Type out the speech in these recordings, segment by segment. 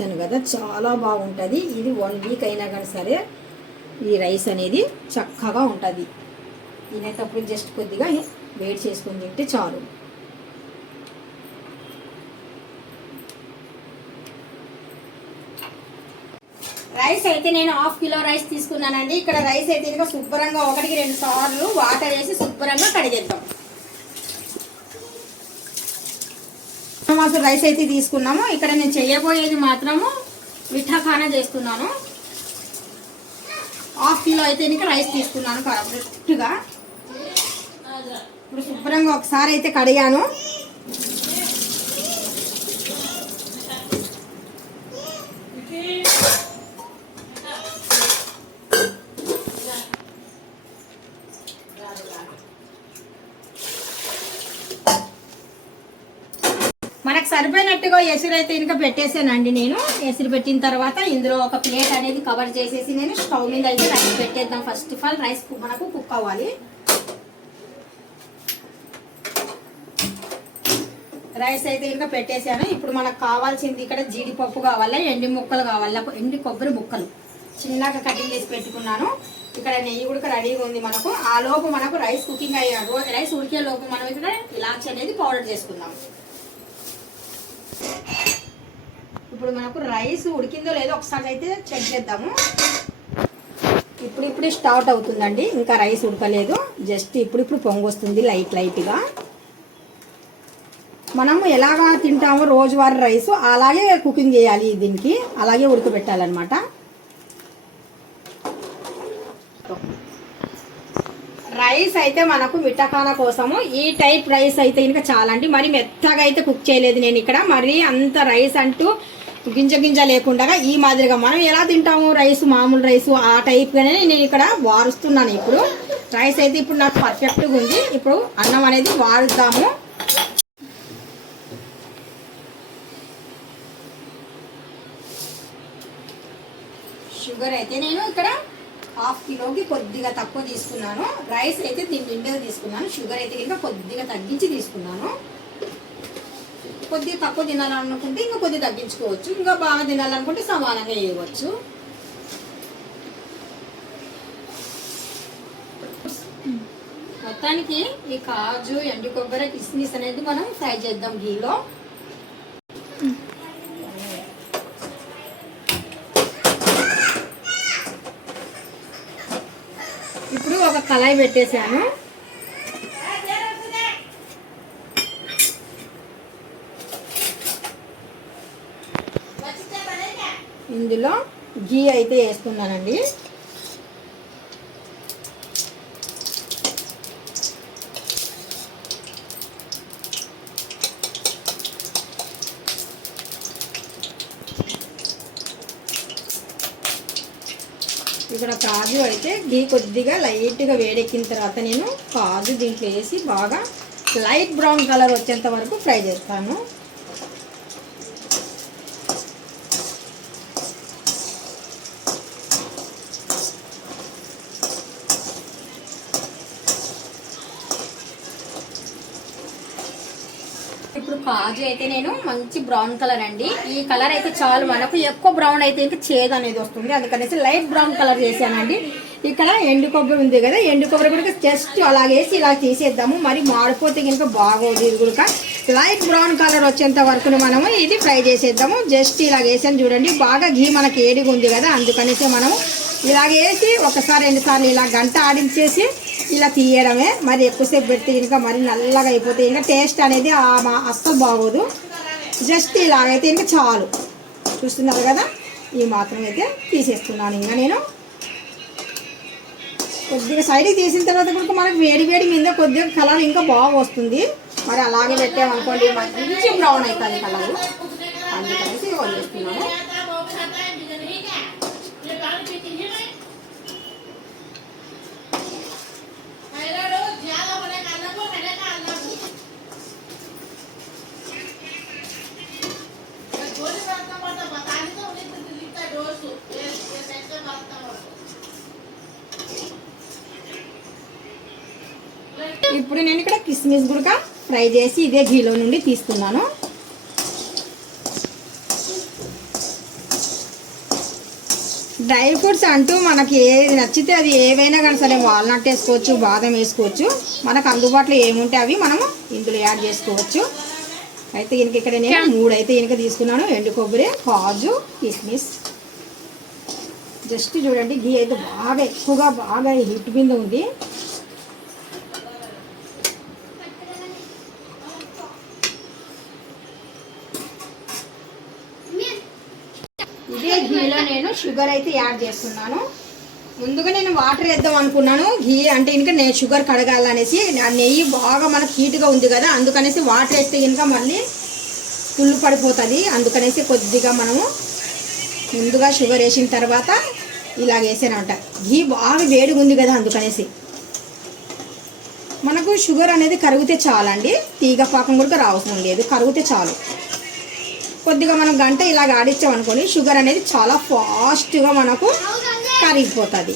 చేశాను కదా చాలా బాగుంటుంది. ఇది వన్ వీక్ అయినా కానీ సరే ఈ రైస్ అనేది చక్కగా ఉంటుంది. తినేటప్పుడు జస్ట్ కొద్దిగా వేడి చేసుకొని తింటే చాలు. రైస్ అయితే నేను హాఫ్ కిలో రైస్ తీసుకున్నానండి. ఇక్కడ రైస్ అయితే శుభ్రంగా ఒకటికి రెండు సార్లు వాటర్ వేసి శుభ్రంగా కడిగేద్దాం. మాసం రైస్ అయితే తీసుకున్నాము. ఇక్కడ నేను చేయబోయేది మాత్రము మిఠాఖానా చేస్తున్నాను. హాఫ్ కిలో అయితే నీకు రైస్ తీసుకున్నాను కరెక్ట్గా ఇప్పుడు శుభ్రంగా ఒకసారి అయితే కడిగాను మనకు సరిపోయినట్టుగా ఎసురు అయితే ఇంకా పెట్టేసానండి నేను. ఎసురు పెట్టిన తర్వాత ఇందులో ఒక ప్లేట్ అనేది కవర్ చేసేసి నేను స్టవ్ మీద అయితే రైస్ పెట్టేద్దాం. ఫస్ట్ ఆఫ్ ఆల్ రైస్ కు- మనకు కుక్ అవ్వాలి. రైస్ అయితే ఇంకా పెట్టేసాను. ఇప్పుడు మనకు కావాల్సింది ఇక్కడ జీడిపప్పు కావాలా ఎండి ముక్కలు కావాలా ఎండి కొబ్బరి ముక్కలు. చిన్నగా కటింగ్ చేసి పెట్టుకున్నాను. ఇక్కడ నెయ్యి ఉడక రెడీగా ఉంది మనకు. ఆ లోపు మనకు రైస్ కుకింగ్ అయ్యాడు రైస్ ఉడికే లోపు మనం ఇక్కడ ఇలాచి అనేది పౌడర్ చేసుకుందాం. ఇప్పుడు మనకు రైస్ ఉడికిందో లేదో ఒకసారి అయితే చెక్ చేద్దాము. ఇప్పుడు ఇప్పుడు స్టార్ట్ అవుతుందండి. ఇంకా రైస్ ఉడకలేదు. జస్ట్ ఇప్పుడు ఇప్పుడు పొంగు వస్తుంది లైట్ లైట్గా మనము ఎలాగా తింటామో రోజువారీ రైస్ అలాగే కుకింగ్ చేయాలి దీనికి. అలాగే ఉడకబెట్టాలన్నమాట. రైస్ అయితే మనకు మిఠాఖాన కోసము. ఈ టైప్ రైస్ అయితే ఇంకా చాలా అండి. మరి మెత్తగా అయితే కుక్ చేయలేదు నేను ఇక్కడ. మరి అంత రైస్ అంటూ గింజ గింజ లేకుండా ఈ మాదిరిగా మనం ఎలా తింటాము రైస్ మామూలు రైస్ ఆ టైప్గానే నేను ఇక్కడ వారుస్తున్నాను ఇప్పుడు. రైస్ అయితే ఇప్పుడు నాకు పర్ఫెక్ట్గా ఉంది. ఇప్పుడు అన్నం అనేది వారుద్దాము. షుగర్ అయితే నేను ఇక్కడ హాఫ్ కిలోకి కొద్దిగా తక్కువ తీసుకున్నాను. రైస్ అయితే తిండిగా తీసుకున్నాను. షుగర్ అయితే ఇంకా కొద్దిగా తగ్గించి తీసుకున్నాను. కొద్దిగా తక్కువ తినాలనుకుంటే ఇంకా కొద్దిగా తగ్గించుకోవచ్చు. ఇంకా బాగా తినాలనుకుంటే సమానంగా వేయవచ్చు. మొత్తానికి ఈ కాజు ఎండు కొబ్బరి కిస్మిస్ అనేది మనం ఫ్రై చేద్దాం ఘీలో ఇప్పుడు ఒక కళాయి పెట్టేశాను. ఇందులో గీ అయితే వేస్తున్నానండి. ఇక్కడ కాజు అయితే గీ కొద్దిగా లైట్గా వేడెక్కిన తర్వాత నేను కాజు దీంట్లో వేసి బాగా లైట్ బ్రౌన్ కలర్ వచ్చేంత వరకు ఫ్రై చేస్తాను. ఇప్పుడు కాజు అయితే నేను మంచి బ్రౌన్ కలర్ అండి. ఈ కలర్ అయితే చాలు మనకు ఎక్కువ బ్రౌన్ అయితే ఇంకా చేదు అనేది వస్తుంది. అందుకనేసి లైట్ బ్రౌన్ కలర్ చేశానండి. ఇక్కడ ఎండు కొబ్బరి ఉంది కదా ఎండు కొబ్బరి కూడా జస్ట్ అలాగేసి ఇలా తీసేద్దాము. మరి మాడిపోతే కనుక బాగోదు ఇది కూడా. లైట్ బ్రౌన్ కలర్ వచ్చేంత వరకు మనము ఇది ఫ్రై చేసేద్దాము. జస్ట్ ఇలా వేసాను చూడండి. బాగా ఘీ మనకి ఏడిగా ఉంది కదా అందుకనేసి మనము ఇలాగేసి ఒకసారి రెండుసార్లు ఇలా గంట ఆడించేసి ఇలా తీయడమే. మరి ఎక్కువసేపు పెడితే ఇంకా మరి నల్లగా అయిపోతే ఇంకా టేస్ట్ అనేది మా- అస్సలు బాగోదు. జస్ట్ ఇలాగైతే ఇంకా చాలు. చూస్తున్నారు కదా? ఈ మాత్రం అయితే తీసేస్తున్నాను ఇంకా నేను. కొద్దిగా సైడ్కి తీసిన తర్వాత కూడా మనకు వేడి వేడి మీద కొద్దిగా కలర్ ఇంకా బాగా వస్తుంది. మరి అలాగే పెట్టామనుకోండి మంచి బ్రౌన్ అవుతుంది కలర్. అందుకనేసి వదిలేస్తున్నాను ఇప్పుడు నేను ఇక్కడ కిస్మిస్ కూడా ఫ్రై చేసి ఇదే ఘీలో నుండి తీస్తున్నాను. డ్రై ఫ్రూట్స్ అంటూ మనకి ఏది నచ్చితే అది ఏవైనా కానీ సరే వాల్నట్ వేసుకోవచ్చు బాదం వేసుకోవచ్చు. మనకు అందుబాటులో ఏముంటే అవి మనము ఇందులో యాడ్ చేసుకోవచ్చు. అయితే ఈయనకి ఇక్కడ నేను మూడు అయితే ఈయనకి తీసుకున్నాను. ఎండు కొబ్బరి కాజు కిస్మిస్. జస్ట్ చూడండి గీ అయితే బాగా ఎక్కువగా బాగా హిట్ మీద ఉంది ఇదే ఘీలో నేను షుగర్ అయితే యాడ్ చేస్తున్నాను. ముందుగా నేను వాటర్ వేద్దాం అనుకున్నాను. ఘీ అంటే ఇంకా నేను షుగర్ కడగాలనేసి ఆ నెయ్యి బాగా మనకు హీట్గా ఉంది కదా అందుకనేసి వాటర్ వేస్తే ఇంకా మళ్ళీ ఫుల్ పడిపోతుంది. అందుకనేసి కొద్దిగా మనము ముందుగా షుగర్ వేసిన తర్వాత ఇలా వేసానంట ఘీ బాగా వేడిగా ఉంది కదా అందుకనేసి. మనకు షుగర్ అనేది కరిగితే చాలండి. తీగ పాకం కూడా రావసరం లేదు. కరిగితే చాలు. కొద్దిగా మనం గంట ఇలాగ ఆడించామనుకోండి షుగర్ అనేది చాలా ఫాస్ట్గా మనకు కరిగిపోతుంది.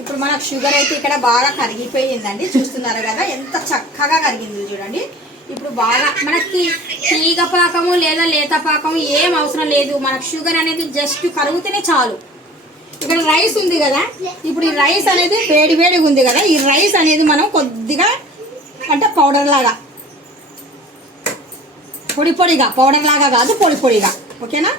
ఇప్పుడు మనకు షుగర్ అయితే ఇక్కడ బాగా కరిగిపోయిందండి చూస్తున్నారు కదా ఎంత చక్కగా కరిగింది చూడండి. ఇప్పుడు బాగా మనకి తీగ పాకము లేదా లేత పాకము ఏం అవసరం లేదు మనకు షుగర్ అనేది జస్ట్ కరుగుతేనే చాలు. ఇక్కడ రైస్ ఉంది కదా ఇప్పుడు ఈ రైస్ అనేది వేడి వేడిగా ఉంది కదా ఈ రైస్ అనేది మనం కొద్దిగా అంటే పౌడర్ లాగా. పొడి పొడిగా పౌడర్ లాగా కాదు పొడి పొడిగా. ఓకేనా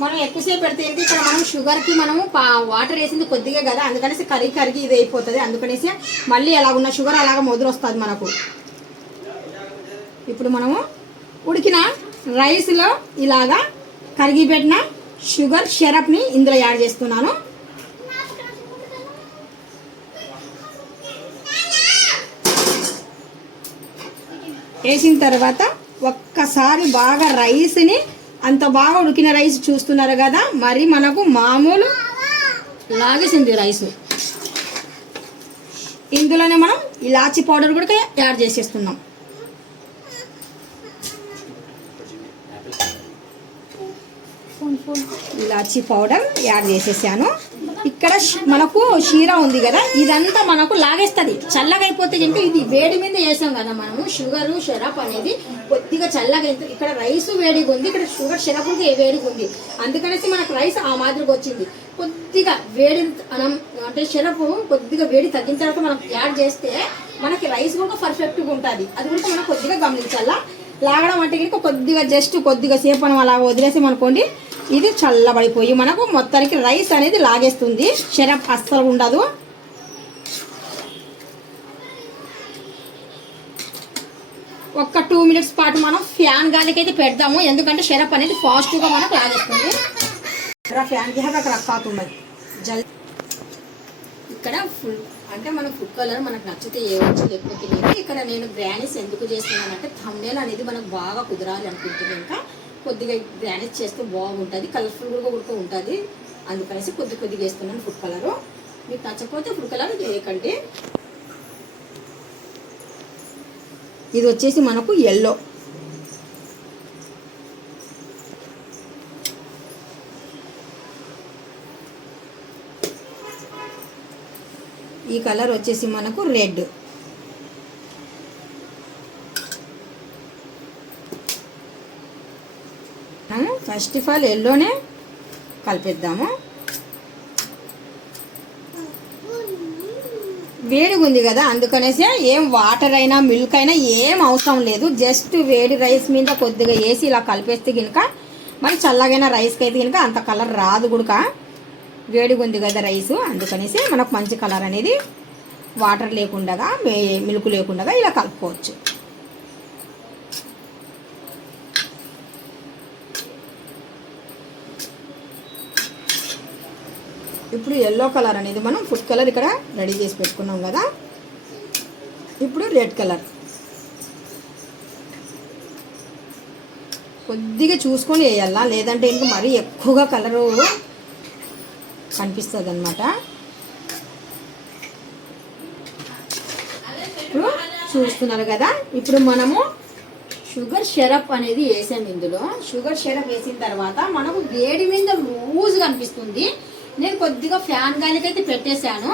మనం ఎక్కువసేపు పెడితే ఏంటి ఇక్కడ మనం షుగర్కి మనము పా- వాటర్ వేసింది కొద్దిగా కదా అందుకనేసి కరిగి కరిగి ఇది అయిపోతుంది. అందుకనేసి మళ్ళీ ఎలాగున్న షుగర్ అలాగ మొదలు వస్తుంది మనకు. ఇప్పుడు మనము ఉడికిన రైస్లో ఇలాగా కరిగిపెట్టిన షుగర్ షరప్ని ఇందులో యాడ్ చేస్తున్నాను. వేసిన తర్వాత ఒక్కసారి బాగా రైస్ని అంత బాగా ఉడికిన రైస్ చూస్తున్నారు కదా? మరి మనకు మామూలు లాగేసింది రైస్. ఇందులోనే మనం ఇలాచి పౌడర్ కూడా యాడ్ చేసేస్తున్నాం. ఇలాచి పౌడర్ యాడ్ చేసేసాను. ఇక్కడ మనకు షీరా ఉంది కదా ఇదంతా మనకు లాగేస్తుంది. చల్లగా అయిపోతే ఇది వేడి మీద వేసాం కదా మనము షుగర్ షరప్ అనేది కొద్దిగా చల్లగా అయితే ఇక్కడ రైస్ వేడిగా ఉంది ఇక్కడ షుగర్ షరప్ ఉంది వేడిగా ఉంది. అందుకనేసి మనకు రైస్ ఆ మాదిరిగా వచ్చింది. కొద్దిగా వేడి మనం అంటే షరప్ కొద్దిగా వేడి తగ్గిన తర్వాత మనం యాడ్ చేస్తే మనకి రైస్ కూడా పర్ఫెక్ట్గా ఉంటుంది. అది కూడా మనం కొద్దిగా గమనించాలా? లాగడం అంటే కనుక కొద్దిగా జస్ట్ కొద్దిగా సేపు మనం అలా వదిలేసాం అనుకోండి ఇది చల్లబడిపోయి మనకు మొత్తానికి రైస్ అనేది లాగేస్తుంది. షరప్ అస్సలు ఉండదు. ఒక్క టూ మినిట్స్ పాటు మనం ఫ్యాన్ గాలికి అయితే పెడదాము. ఎందుకంటే షరప్ అనేది ఫాస్ట్గా మనకు లాగేస్తుంది. ఫ్యాన్కి అక్కడ రక్కాతుంది జల్ ఇక్కడ ఫుల్ అంటే మన ఫుడ్ కలర్ మనకు నచ్చితే ఏవచ్చు లేకపోతే ఇక్కడ నేను గ్రానీస్ ఎందుకు చేస్తున్నానంటే థంబ్నేల్ అనేది మనకు బాగా కుదరాలి అనుకుంటుంది ఇంకా. కొద్దిగా గ్రానేజ్ చేస్తే బాగుంటుంది కలర్ఫుల్గా కూడా ఉంటుంది. అందుకనేసి కొద్ది కొద్దిగా వేస్తున్నాను ఫుడ్ కలరు మీకు నచ్చకపోతే ఫుడ్ కలర్ వేయకండి. ఇది వచ్చేసి మనకు ఎల్లో ఈ కలర్ వచ్చేసి మనకు రెడ్ ఫస్ట్ ఆఫ్ ఆల్ ఎల్లోనే కలిపిద్దాము. వేడిగా ఉంది కదా అందుకనేసి ఏం వాటర్ అయినా మిల్క్ అయినా ఏం అవసరం లేదు. జస్ట్ వేడి రైస్ మీద కొద్దిగా వేసి ఇలా కలిపేస్తే కనుక మరి చల్లగైన రైస్కి అయితే కనుక అంత కలర్ రాదు గుడక. వేడిగా ఉంది కదా రైస్ అందుకనేసి మనకు మంచి కలర్ అనేది వాటర్ లేకుండా మిల్క్ లేకుండా ఇలా కలుపుకోవచ్చు. ఇప్పుడు ఎల్లో కలర్ అనేది మనం ఫుడ్ కలర్ ఇక్కడ రెడీ చేసి పెట్టుకున్నాం కదా. ఇప్పుడు రెడ్ కలర్ కొద్దిగా చూసుకొని వేయాలా? లేదంటే ఇంకా మరీ ఎక్కువగా కలరు కనిపిస్తుంది అనమాట ఇప్పుడు చూస్తున్నారు కదా? ఇప్పుడు మనము షుగర్ షరప్ అనేది వేసాం ఇందులో. షుగర్ షరప్ వేసిన తర్వాత మనకు వేడి మీద లూజ్ అనిపిస్తుంది. నేను కొద్దిగా ఫ్యాన్ గాలికి అయితే పెట్టేశాను.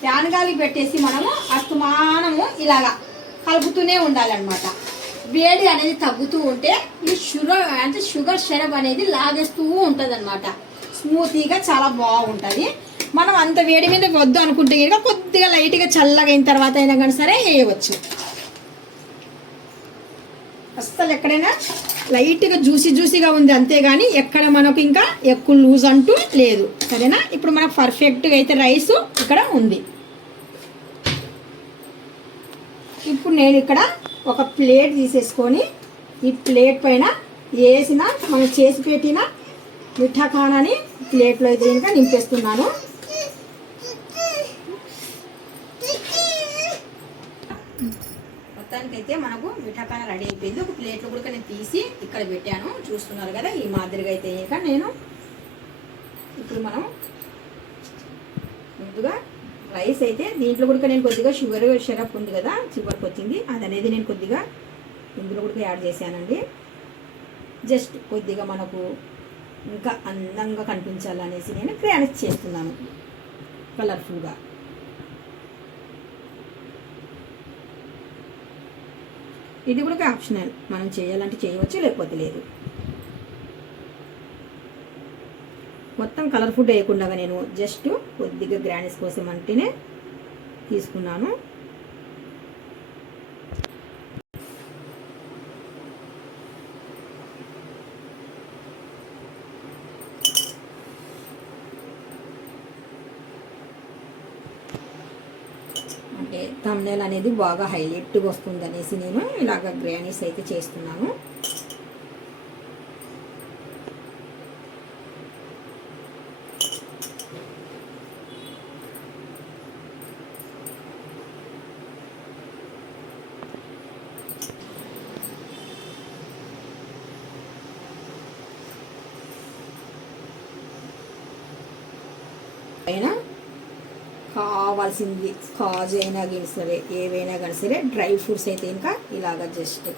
ఫ్యాన్ గాలికి పెట్టేసి మనము అస్తమానము ఇలాగా కలుపుతూనే ఉండాలన్నమాట. వేడి అనేది తగ్గుతూ ఉంటే ఈ షుగర్ అంటే షుగర్ షరబ్ అనేది లాగేస్తూ ఉంటుంది అనమాట స్మూతీగా చాలా బాగుంటుంది. మనం అంత వేడి మీద వద్దు అనుకుంటే కనుక కొద్దిగా లైట్గా చల్లగా అయిన తర్వాత అయినా కానీ సరే వేయవచ్చు. అస్సలు ఎక్కడైనా లైట్గా జ్యూసీ జ్యూసీగా ఉంది అంతేగాని ఎక్కడ మనకు ఇంకా ఎక్కువ లూజ్ అంటూ లేదు. సరేనా? ఇప్పుడు మనకు పర్ఫెక్ట్గా అయితే రైస్ ఇక్కడ ఉంది. ఇప్పుడు నేను ఇక్కడ ఒక ప్లేట్ తీసేసుకొని ఈ ప్లేట్ పైన వేసిన మనం చేసి పెట్టిన మిఠాఖానాని ప్లేట్లో అయితే ఇంకా నింపేస్తున్నాను. అయితే మనకు మిఠాకాన రెడీ అయిపోయింది. ఒక ప్లేట్లో కూడా నేను తీసి ఇక్కడ పెట్టాను. చూస్తున్నారు కదా ఈ మాదిరిగా అయితే ఇంకా నేను ఇప్పుడు మనం ముందుగా రైస్ అయితే దీంట్లో కూడా నేను కొద్దిగా షుగర్ షరప్ ఉంది కదా చివరికి వచ్చింది. అది అనేది నేను కొద్దిగా ఇందులో కూడా యాడ్ చేశానండి. జస్ట్ కొద్దిగా మనకు ఇంకా అందంగా కనిపించాలనేసి నేను ప్రయాణం చేస్తున్నాను కలర్ఫుల్గా ఇది కూడా ఆప్షనల్. మనం చేయాలంటే చేయవచ్చు లేకపోతే లేదు. మొత్తం కలర్ ఫుడ్ వేయకుండా నేను జస్ట్ కొద్దిగా గ్రాండిస్ కోసం అంటేనే తీసుకున్నాను. థమ్నేల్ అనేది బాగా హైలైట్గా వస్తుంది అనేసి నేను ఇలాగ గ్రానీస్ అయితే చేస్తున్నాను. అయినా కావాల్సింది కాజు అయినా కానీ సరే ఏవైనా కానీ సరే డ్రై ఫ్రూట్స్ అయితే ఇంకా ఇలాగ జస్ట్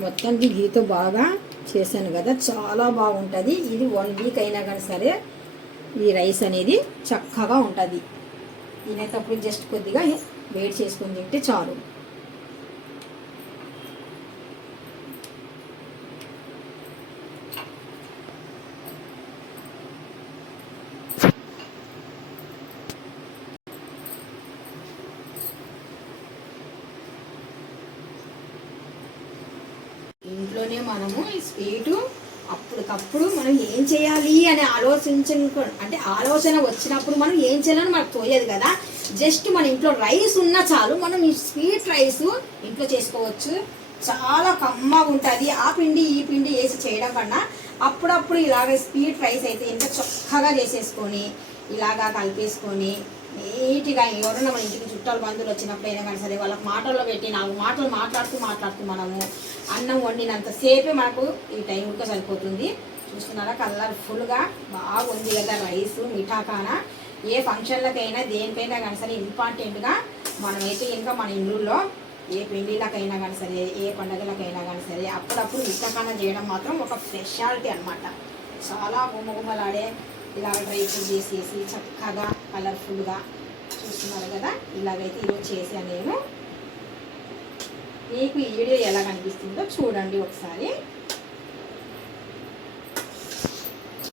మొత్తానికి గీతో బాగా చేశాను కదా చాలా బాగుంటుంది. ఇది వన్ వీక్ అయినా కానీ సరే ఈ రైస్ అనేది చక్కగా ఉంటుంది. తినేటప్పుడు జస్ట్ కొద్దిగా వేడి చేసుకొని తింటే చాలు. ఇంట్లోనే మనము ఈ అప్పటికప్పుడు మనం ఏం చేయాలి అని ఆలోచించను అంటే ఆలోచన వచ్చినప్పుడు మనం ఏం చేయాలని మనకు తోయదు కదా. జస్ట్ మన ఇంట్లో రైస్ ఉన్నా చాలు మనం ఈ స్వీట్ రైస్ ఇంట్లో చేసుకోవచ్చు. చాలా కమ్మగా ఉంటుంది. ఆ పిండి ఈ పిండి వేసి చేయడం కన్నా అప్పుడప్పుడు ఇలాగ స్వీట్ రైస్ అయితే ఇంకా చక్కగా చేసేసుకొని ఇలాగా కలిపేసుకొని నీట్గా ఎవరన్నా మన ఇంటికి చుట్టాలు బంధువులు వచ్చినప్పుడు అయినా కానీ సరే వాళ్ళకి మాటల్లో పెట్టి నాలుగు మాటలు మాట్లాడుతూ మాట్లాడుతూ మనము అన్నం వండినంత సేపే మనకు ఈ టైం కూడా సరిపోతుంది. చూస్తున్నారా? కలర్ఫుల్గా బాగుంది కదా రైస్ మిఠాకాన? ఏ ఫంక్షన్లకైనా దేనికైనా కానీ సరే ఇంపార్టెంట్గా మనమైతే ఇంకా మన ఇళ్ళల్లో ఏ పెళ్ళిళ్ళకైనా కానీ సరే ఏ పండగలకైనా కానీ సరే అప్పుడప్పుడు మిఠాకాన చేయడం మాత్రం ఒక స్పెషాలిటీ అనమాట చాలా గుమ్మగుమ్మలాడే ఇలా డ్రై ఫ్రూట్ చేసేసి చక్కగా కలర్ఫుల్గా చూస్తున్నారు కదా? ఇలాగైతే ఈరోజు చేశాను నేను. మీకు ఈ వీడియో ఎలా కనిపిస్తుందో చూడండి ఒకసారి.